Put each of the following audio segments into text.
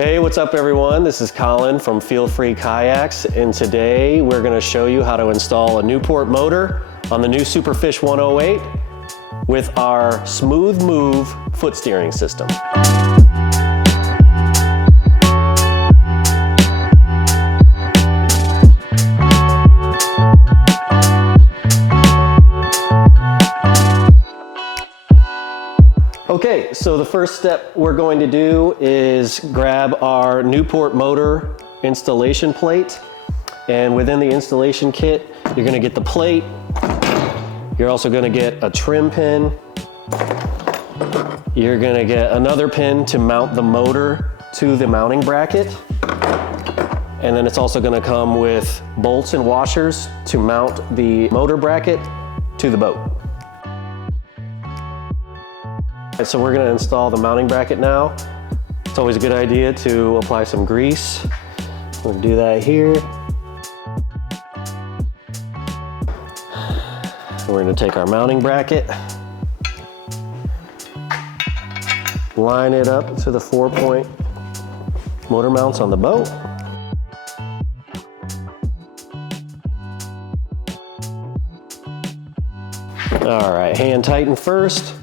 Hey, what's up everyone? This is Colin from Feelfree Kayaks, and today we're going to show you how to install a Newport motor on the new Superfish 108 with our Smooth Move foot steering system. Okay, so the first step we're going to do is grab our Newport motor installation plate, and within the installation kit you're going to get the plate. You're also going to get a trim pin. You're going to get another pin to mount the motor to the mounting bracket, and then it's also going to come with bolts and washers to mount the motor bracket to the boat. So we're going to install the mounting bracket now. It's always a good idea to apply some grease. We'll do that here. We're going to take our mounting bracket, line it up to the 4-point motor mounts on the boat. All right, hand tighten first.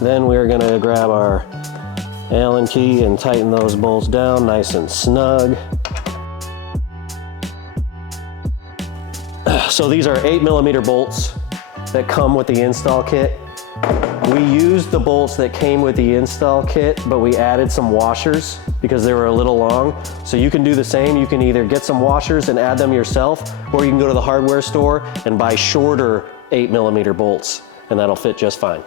Then we're going to grab our Allen key and tighten those bolts down nice and snug. So these are 8mm bolts that come with the install kit. We used the bolts that came with the install kit, but we added some washers because they were a little long. So you can do the same. You can either get some washers and add them yourself, or you can go to the hardware store and buy shorter 8mm bolts, and that'll fit just fine.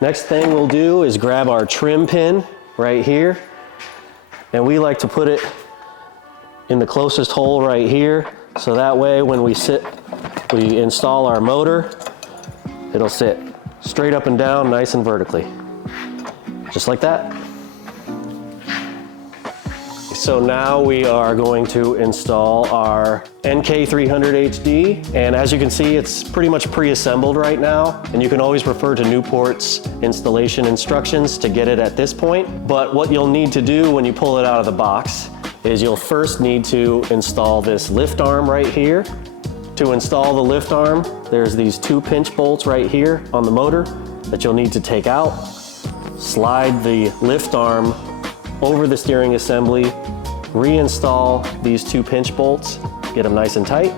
Next thing we'll do is grab our trim pin right here, and we like to put it in the closest hole right here, so that way when we install our motor, it'll sit straight up and down, nice and vertically, just like that. So now we are going to install our NK300 HD, and as you can see, it's pretty much pre-assembled right now, and you can always refer to Newport's installation instructions to get it at this point. But what you'll need to do when you pull it out of the box is you'll first need to install this lift arm right here. To install the lift arm, there's these 2 pinch bolts right here on the motor that you'll need to take out. Slide the lift arm over the steering assembly, reinstall these 2 pinch bolts, get them nice and tight.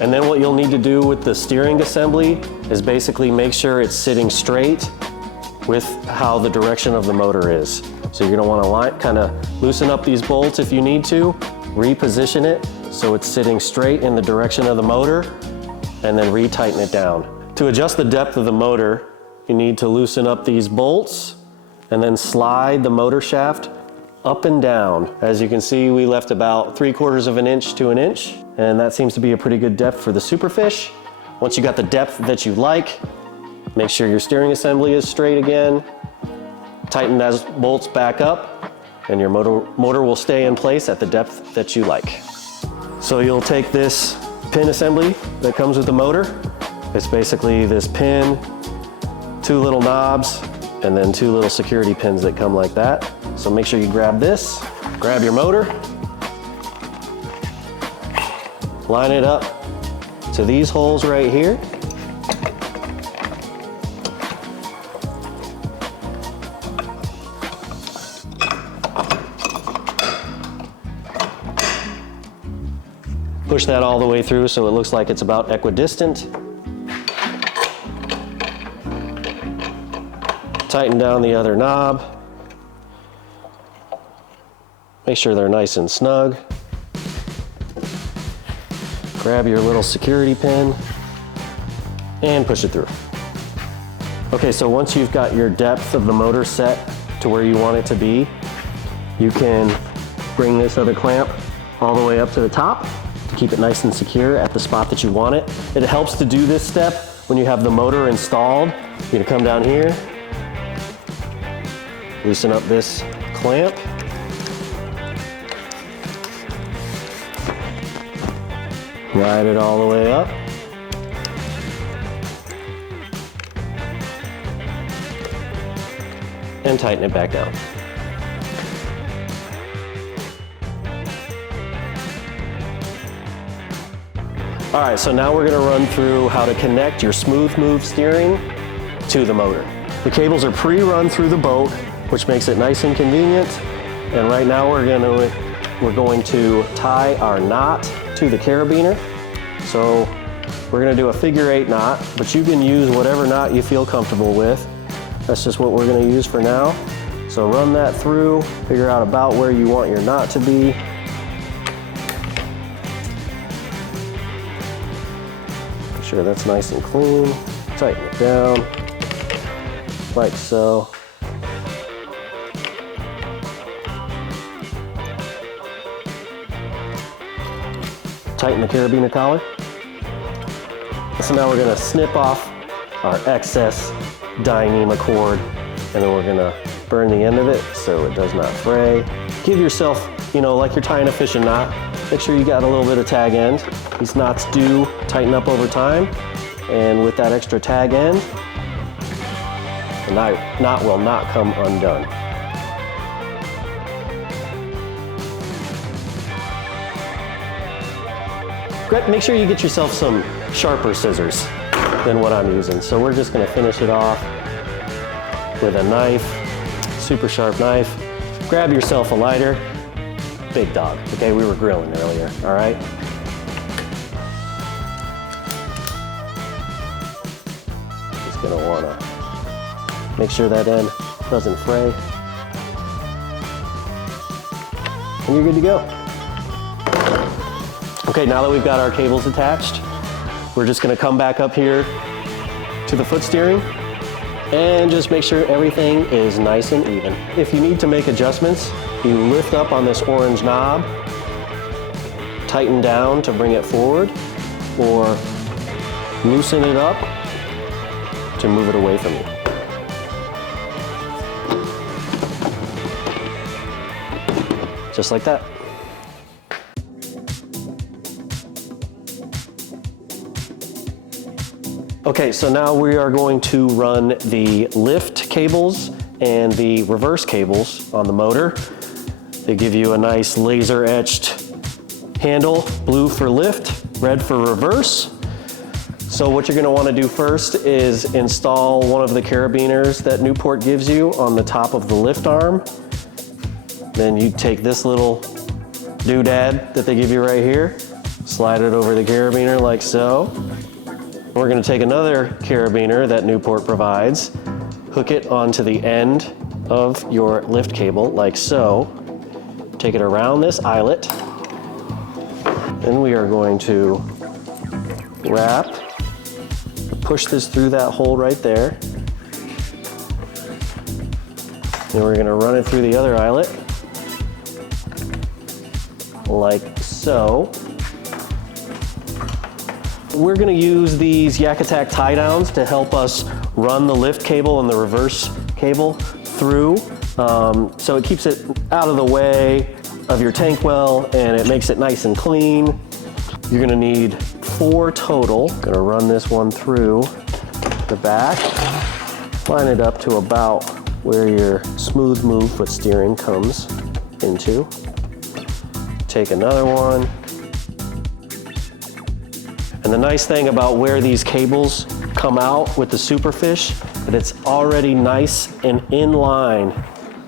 And then what you'll need to do with the steering assembly is basically make sure it's sitting straight with how the direction of the motor is. So you're gonna wanna kind of loosen up these bolts if you need to, reposition it so it's sitting straight in the direction of the motor, and then re-tighten it down. To adjust the depth of the motor, you need to loosen up these bolts and then slide the motor shaft up and down. As you can see, we left about 3/4 of an inch to an inch, and that seems to be a pretty good depth for the Superfish. Once you got the depth that you like, make sure your steering assembly is straight again, tighten those bolts back up, and your motor will stay in place at the depth that you like. So you'll take this pin assembly that comes with the motor. It's basically this pin, 2 little knobs, and then 2 little security pins that come like that. So make sure you grab this, grab your motor, line it up to these holes right here. Push that all the way through so it looks like it's about equidistant. Tighten down the other knob. Make sure they're nice and snug. Grab your little security pin and push it through. Okay, so once you've got your depth of the motor set to where you want it to be, you can bring this other clamp all the way up to the top to keep it nice and secure at the spot that you want it. It helps to do this step when you have the motor installed. You're gonna come down here, loosen up this clamp, ride it all the way up, and tighten it back down. All right, so now we're gonna run through how to connect your smooth move steering to the motor. The cables are pre-run through the boat, which makes it nice and convenient. And right now we're going to tie our knot to the carabiner. So we're gonna do a figure 8 knot, but you can use whatever knot you feel comfortable with. That's just what we're gonna use for now. So run that through, figure out about where you want your knot to be. Make sure that's nice and clean. Tighten it down, like so. Tighten the carabiner collar. So now we're gonna snip off our excess Dyneema cord, and then we're gonna burn the end of it so it does not fray. Give yourself, like you're tying a fishing knot, make sure you got a little bit of tag end. These knots do tighten up over time, and with that extra tag end, the knot will not come undone. Make sure you get yourself some sharper scissors than what I'm using. So we're just gonna finish it off with a knife, super sharp knife. Grab yourself a lighter, big dog. Okay, we were grilling earlier, all right? Just gonna wanna make sure that end doesn't fray. And you're good to go. Okay, now that we've got our cables attached, we're just gonna come back up here to the foot steering and just make sure everything is nice and even. If you need to make adjustments, you lift up on this orange knob, tighten down to bring it forward, or loosen it up to move it away from you. Just like that. Okay, so now we are going to run the lift cables and the reverse cables on the motor. They give you a nice laser etched handle, blue for lift, red for reverse. So what you're gonna wanna do first is install one of the carabiners that Newport gives you on the top of the lift arm. Then you take this little doodad that they give you right here, slide it over the carabiner like so. We're gonna take another carabiner that Newport provides, hook it onto the end of your lift cable like so, take it around this eyelet, then we are going to push this through that hole right there. Then we're gonna run it through the other eyelet, like so. We're gonna use these Yak Attack tie downs to help us run the lift cable and the reverse cable through. So it keeps it out of the way of your tank well and it makes it nice and clean. You're gonna need 4 total. Gonna run this one through the back, line it up to about where your smooth move foot steering comes into. Take another one. And the nice thing about where these cables come out with the Superfish, that it's already nice and in line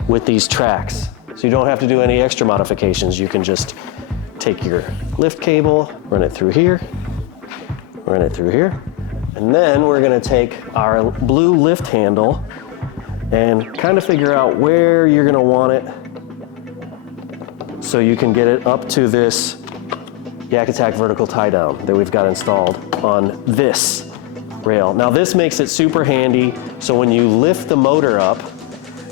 with these tracks. So you don't have to do any extra modifications. You can just take your lift cable, run it through here, run it through here. And then we're gonna take our blue lift handle and kind of figure out where you're gonna want it so you can get it up to this Yak Attack vertical tie down that we've got installed on this rail. Now this makes it super handy, so when you lift the motor up,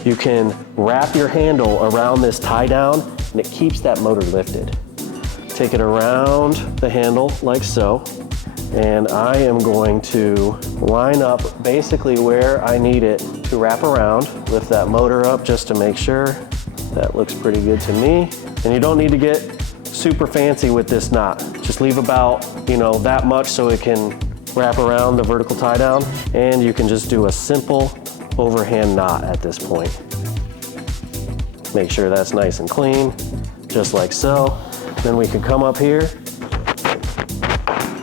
you can wrap your handle around this tie down and it keeps that motor lifted. Take it around the handle like so, and I am going to line up basically where I need it to wrap around. Lift that motor up just to make sure. That looks pretty good to me. And you don't need to get super fancy with this knot. Just leave about, that much so it can wrap around the vertical tie down, and you can just do a simple overhand knot at this point. Make sure that's nice and clean, just like so. Then we can come up here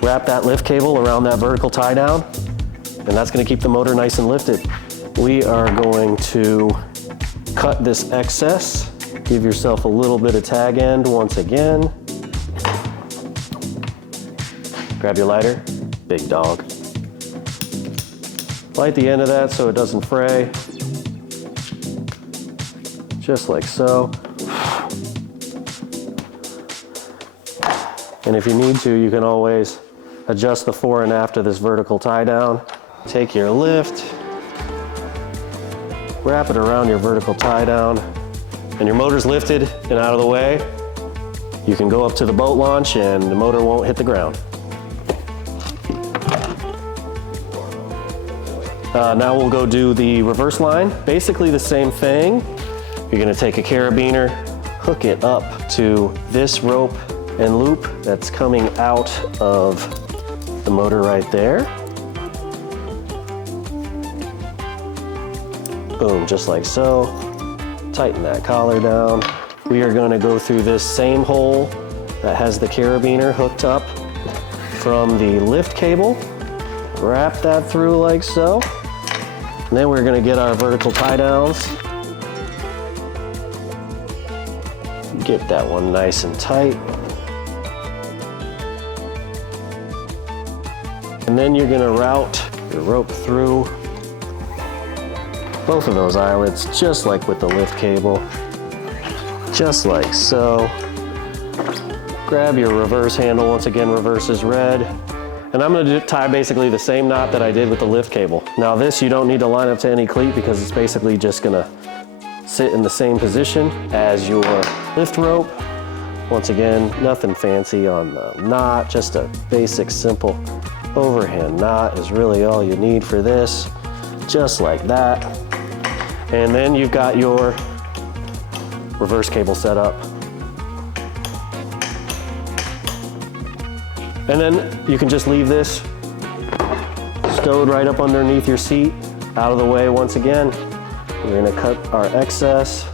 wrap that lift cable around that vertical tie down, and that's gonna keep the motor nice and lifted. We are going to cut this excess. Give yourself a little bit of tag end once again. Grab your lighter, big dog. Light the end of that so it doesn't fray. Just like so. And if you need to, you can always adjust the fore and aft of this vertical tie down. Take your lift, wrap it around your vertical tie down, and your motor's lifted and out of the way. You can go up to the boat launch and the motor won't hit the ground. Now we'll go do the reverse line. Basically the same thing. You're gonna take a carabiner, hook it up to this rope and loop that's coming out of the motor right there. Boom, just like so. Tighten that collar down. We are gonna go through this same hole that has the carabiner hooked up from the lift cable. Wrap that through like so. And then we're gonna get our vertical tie downs. Get that one nice and tight. And then you're gonna route your rope through both of those eyelets, just like with the lift cable. Just like so. Grab your reverse handle, once again, reverse is red. And I'm gonna tie basically the same knot that I did with the lift cable. Now this, you don't need to line up to any cleat because it's basically just gonna sit in the same position as your lift rope. Once again, nothing fancy on the knot, just a basic, simple overhand knot is really all you need for this. Just like that. And then you've got your reverse cable set up. And then you can just leave this stowed right up underneath your seat, out of the way once again. We're gonna cut our excess.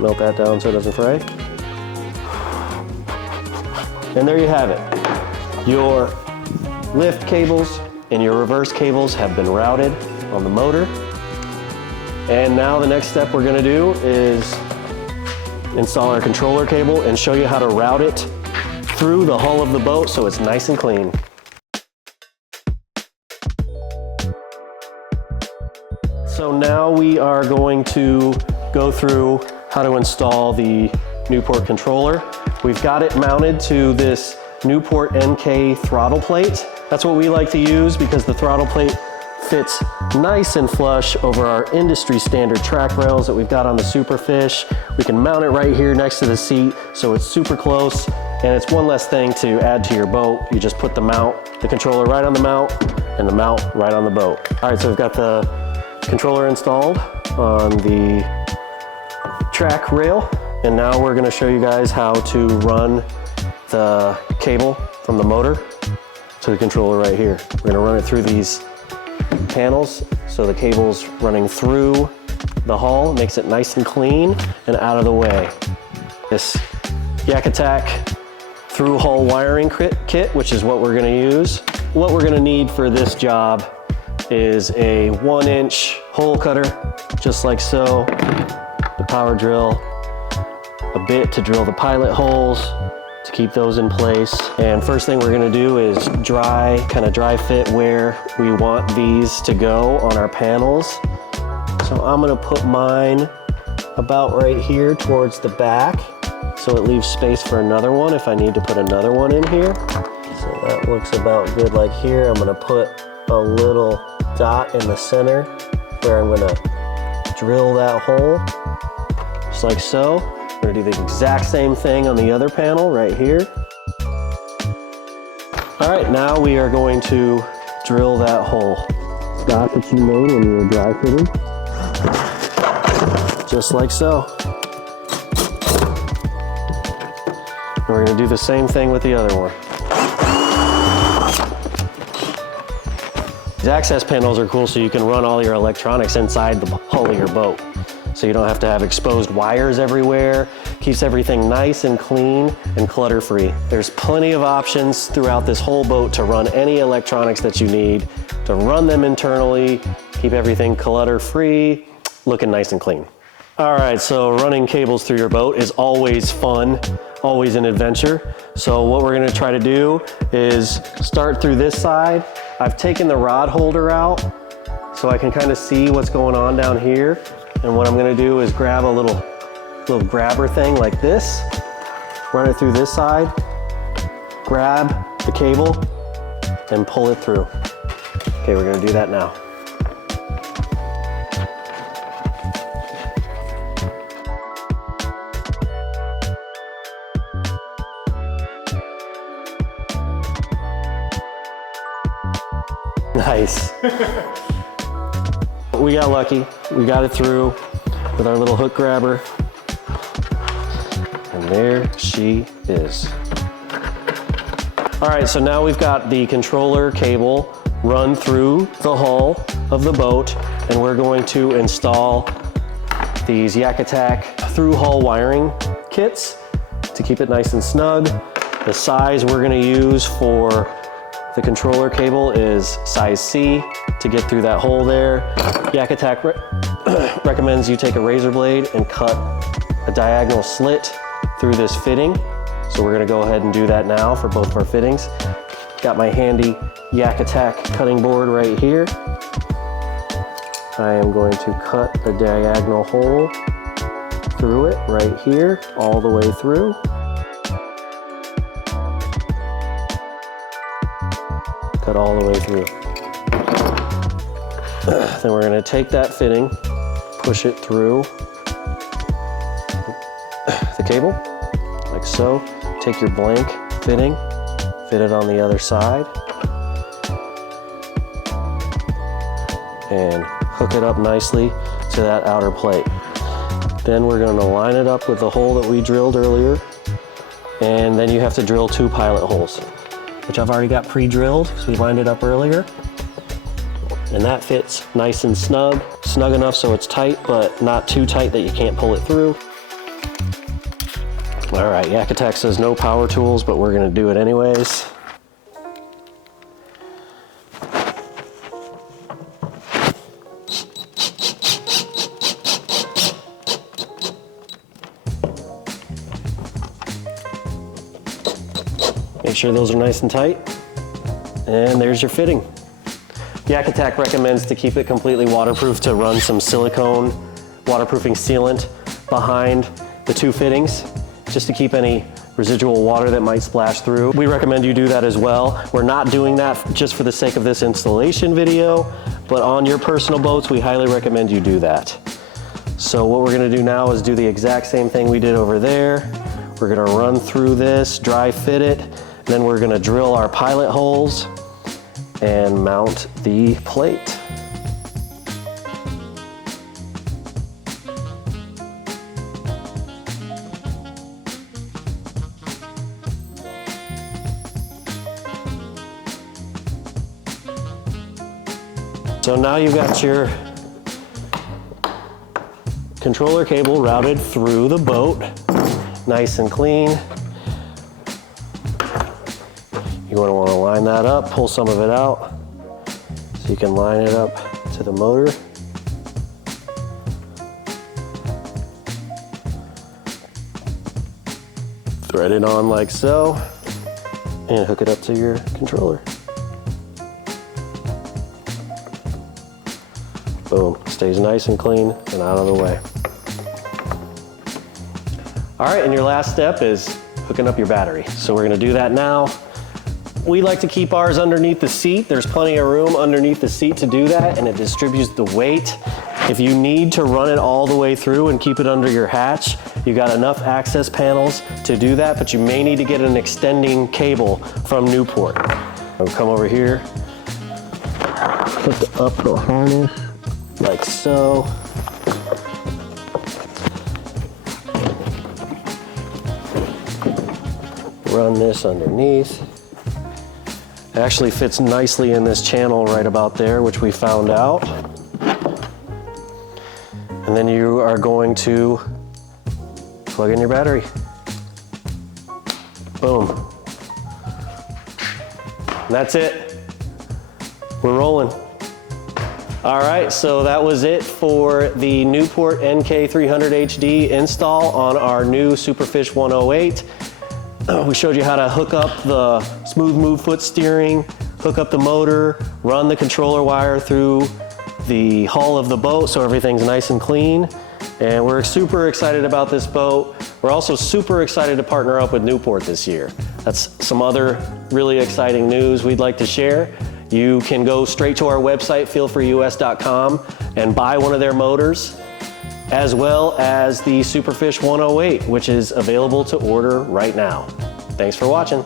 Melt that down so it doesn't fray. And there you have it. Your lift cables and your reverse cables have been routed on the motor. And now the next step we're gonna do is install our controller cable and show you how to route it through the hull of the boat so it's nice and clean. So now we are going to go through how to install the Newport controller. We've got it mounted to this Newport NK throttle plate. That's what we like to use because the throttle plate fits nice and flush over our industry standard track rails that we've got on the Superfish. We can mount it right here next to the seat so it's super close, and it's one less thing to add to your boat. You just put the controller right on the mount and the mount right on the boat. All right, so we've got the controller installed on the track rail, and now we're gonna show you guys how to run the cable from the motor to the controller right here. We're gonna run it through these panels so the cable's running through the hull, makes it nice and clean and out of the way. This Yak Attack through hull wiring kit, which is what we're gonna use. What we're gonna need for this job is a 1-inch hole cutter, just like so, the power drill, a bit to drill the pilot holes, to keep those in place. And first thing we're gonna do is kind of dry fit where we want these to go on our panels. So I'm gonna put mine about right here towards the back, so it leaves space for another one if I need to put another one in here. So that looks about good like here. I'm gonna put a little dot in the center where I'm gonna drill that hole, just like so. We're gonna do the exact same thing on the other panel right here. All right, now we are going to drill that hole. Dot that you made when you were dry fitting. Just like so. And we're gonna do the same thing with the other one. These access panels are cool so you can run all your electronics inside the hull of your boat. so you don't have to have exposed wires everywhere. Keeps everything nice and clean and clutter-free. There's plenty of options throughout this whole boat to run any electronics that you need, to run them internally, keep everything clutter-free, looking nice and clean. All right, so running cables through your boat is always fun, always an adventure. So what we're gonna try to do is start through this side. I've taken the rod holder out so I can kind of see what's going on down here. And what I'm gonna do is grab a little grabber thing like this, run it through this side, grab the cable, and pull it through. Okay, we're gonna do that now. Nice. We got lucky. We got it through with our little hook grabber. And there she is. All right, so now we've got the controller cable run through the hull of the boat, and we're going to install these Yak Attack through hull wiring kits to keep it nice and snug. The size we're gonna use for the controller cable is size C to get through that hole there. Yak Attack recommends you take a razor blade and cut a diagonal slit through this fitting. So we're gonna go ahead and do that now for both of our fittings. Got my handy Yak Attack cutting board right here. I am going to cut a diagonal hole through it right here, all the way through. Cut all the way through. Then we're gonna take that fitting, push it through the cable, like so. Take your blank fitting, fit it on the other side, and hook it up nicely to that outer plate. Then we're gonna line it up with the hole that we drilled earlier, and then you have to drill 2 pilot holes, which I've already got pre-drilled, so we lined it up earlier. And that fits nice and snug enough so it's tight, but not too tight that you can't pull it through. All right, Yak Attack says no power tools, but we're gonna do it anyways. Make sure those are nice and tight. And there's your fitting. Yak Attack recommends to keep it completely waterproof, to run some silicone waterproofing sealant behind the 2 fittings, just to keep any residual water that might splash through. We recommend you do that as well. We're not doing that just for the sake of this installation video, but on your personal boats, we highly recommend you do that. So what we're gonna do now is do the exact same thing we did over there. We're gonna run through this, dry fit it, then we're gonna drill our pilot holes and mount the plate. So now you've got your controller cable routed through the boat, nice and clean. You're going to want to line that up, pull some of it out so you can line it up to the motor. Thread it on like so and hook it up to your controller. Boom, stays nice and clean and out of the way. All right, and your last step is hooking up your battery. So we're gonna do that now. We like to keep ours underneath the seat. There's plenty of room underneath the seat to do that, and it distributes the weight. If you need to run it all the way through and keep it under your hatch, you got enough access panels to do that, but you may need to get an extending cable from Newport. I'll come over here, hook up the harness like so. Run this underneath. It actually fits nicely in this channel right about there, which we found out. And And then you are going to plug in your battery. Boom. That's it. We're rolling. All right, so that was it for the Newport NK300 HD install on our new Superfish 108. We showed you how to hook up the smooth move foot steering, hook up the motor, run the controller wire through the hull of the boat so everything's nice and clean. And we're super excited about this boat. We're also super excited to partner up with Newport this year. That's some other really exciting news we'd like to share. You can go straight to our website, feelfreeus.com, and buy one of their motors, as well as the Superfish 108, which is available to order right now. Thanks for watching.